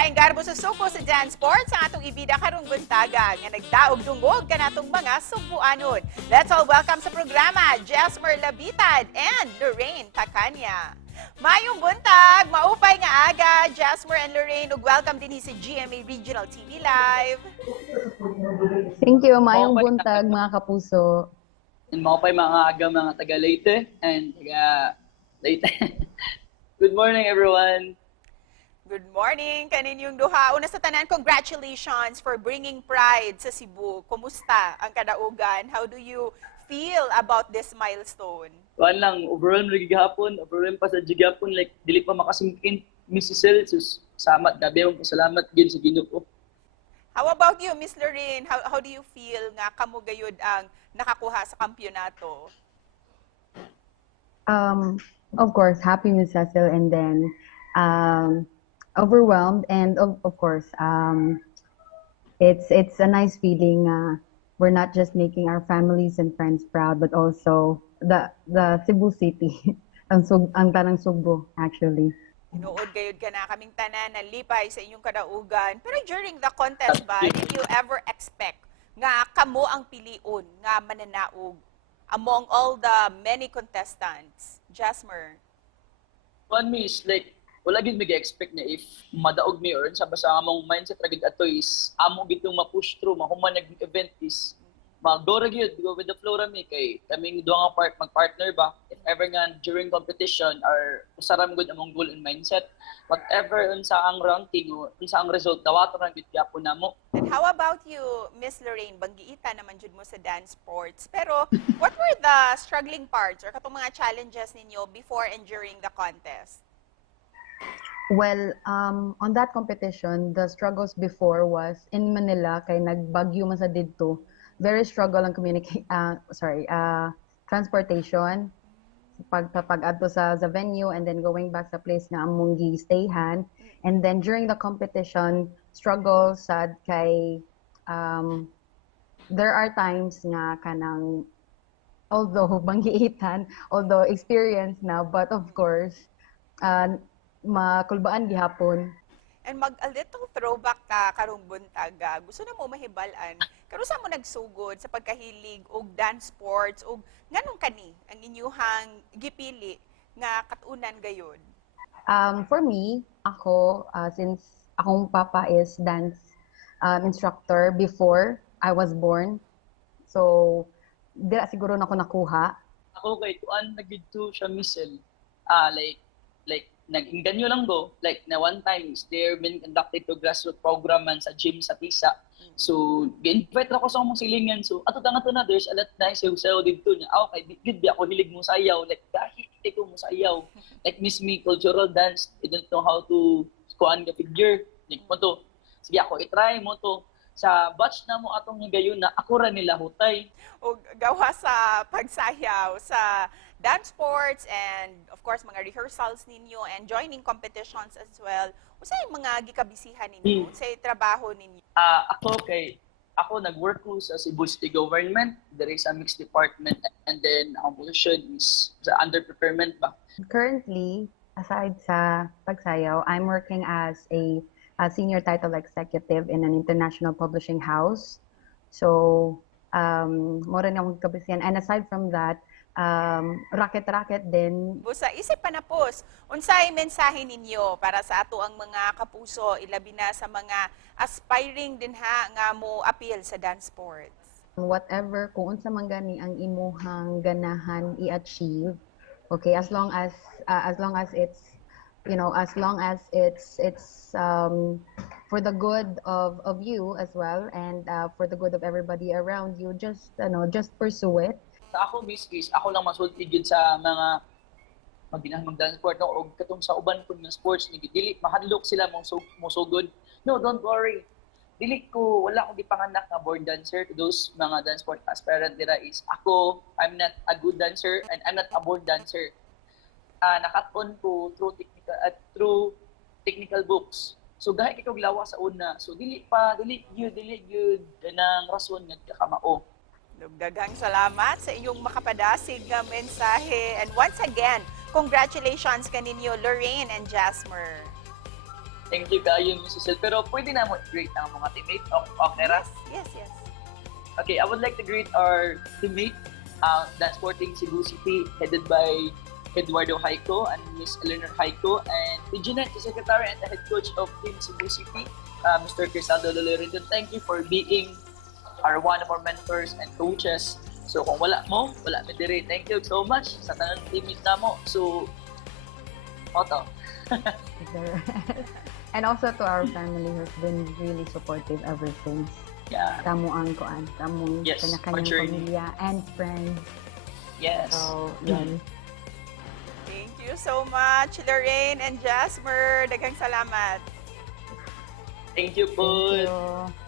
Laing garbo sa suko sa Dancesport sa atong ibida karong buntaga nga nagdaog dungog kanatong mga Sugbuanong. Let's all welcome sa programa Jasmer Labitad and Lorraine Pacaña. Mayong buntag, maupay nga aga, Jasmer and Lorraine, ug welcome din sa GMA Regional TV Live. Thank you, mayong buntag mga kapuso. And maupay mga aga mga taga Leyte and taga Leyte. Good morning everyone. Good morning kaninyong duha. Una sa tanan, congratulations for bringing pride sa Cebu. Kumusta ang kadaugan? How do you feel about this milestone? Kuan lang, overall gigahapon, overall pa sa gigahapon, like dili pa makasimkin Mrs. Celsius. Salamat, gabi akong pasalamat gid sa Ginoo. How about you, Miss Lorraine? How do you feel nga kamo gayud ang nakakuha sa kampyonato? Of course, happy Miss Cecil, and then overwhelmed, and of course, it's a nice feeling. We're not just making our families and friends proud, but also the Cebu City, ang tanang Sugbo actually. Tinuod gayud ka na kaming tanan na lipay sa inyong kadaugan. Pero during the contest ba, did you ever expect nga kamo ang piliun nga mananaog among all the many contestants? Jasmer. One is like wala gid mag-expect na if madaog mi or sa basa among mindset ra gid ato is amo gitong ma-push through mahuman nag-event is mag-go ra gyud, go with the flow ra mi kay kaming duha nga mag-partner ba if ever nga during competition or usaram gud among goal and mindset whatever unsa ang ranking o unsa ang result dawaton ra gid gyapon namo. And how about you, Miss Lorraine? Banggiita naman jud mo sa dance sports. Pero what were the struggling parts or katong mga challenges ninyo before and during the contest? Well, on that competition, the struggles before was in Manila, kay nagbagyo man sa didto. Very struggle ang transportation, pag-adto sa venue, and then going back sa place nga among gi-stayhan. And then during the competition, struggle sad kay there are times nga kanang although banggiitan, although experience na, but of course, makulbaan gihapon. And a little throwback ka karong buntaga. Gusto na mo mahibalan. Karon sa mo nagsugod sa pagkahilig og dance sports og nganong kani ang inyuhang gipili nga katunan gayon? For me, ako, since akong papa is dance instructor before I was born, so dira siguro na ako nakuha. Ako kay tuan na gid to siya misel. Like nag-inganyo lang go, like na one time is there been conducted to grassroots program man sa gym sa Tisa. So, gi-invite ako sa among silingan. So, ato na there's a lot na sayaw dito niya. Okay, good ako hilig mo sayaw. Like, dahil ko mo sayaw. Like, miss me, cultural dance. I don't know how to kuhaan ka figure. Like, mo to. Sige ako, itry mo to. Sa batch na mo atong gayon na ako ra nila hutay. O gawa sa pagsayaw sa dance sports and of course mga rehearsals ninyo and joining competitions as well. Unsay mga gikabisihan ninyo? Unsay trabaho ninyo? Ako nag-work ko sa Cebu City Government. There is a mixed department and then ang position is sa underpreparement ba. Currently, aside sa pagsayaw, I'm working as a senior title executive in an international publishing house. So, more na akong kabisihan. And aside from that, racket din. Sa isip pa na pos, unsay mensahe ninyo para sa ato ang mga kapuso, ilabi na sa mga aspiring din ha nga mo appeal sa dance sports? Whatever, kung unsa man gani ang imuhang ganahan i-achieve, okay, as long as it's for the good of you as well, and for the good of everybody around you, just pursue it. Sa ako biskis, ako lang masulti gid sa mga magdinahang mag-dance sport no og katong sa uban kun nga sports ni dili mahadlok sila mosugod. No, don't worry. Dili ko wala ko gipanganak nga board dancer to those mga dance sport aspirant dira is ako, I'm not a good dancer and I'm not a board dancer. Nakat-on ko through technical books. So gahi kay kog lawa sa una. So dili gyud nang rason nga kamao. Daghang salamat sa inyong makapadasig nga mensahe. And once again, congratulations kaninyo Lorraine and Jasmer. Thank you kayo, Mrs. Cecil. Pero pwede na mo i-greet ang mga teammate. Okay, ra? Yes, yes. Okay, I would like to greet our teammate, Dance Sporting Cebu City, headed by Eduardo Haico and Miss Eleanor Haico, and the Jeanette, the secretary and the head coach of Team Cebu City, Mr. Crisaldo Loleriton. Thank you for being one of our mentors and coaches. So kung wala mo, wala mi diri. Thank you so much sa tanang teammate na mo. So, oto. And also to our family who's been really supportive ever since. Yeah. Kamo ang kuan, kamo Yes, kanya-kanyang journey. pamilya and friends. Yes. So, yan. Thank you so much, Lorraine and Jasmer. Daghang salamat. Thank you po. Thank you.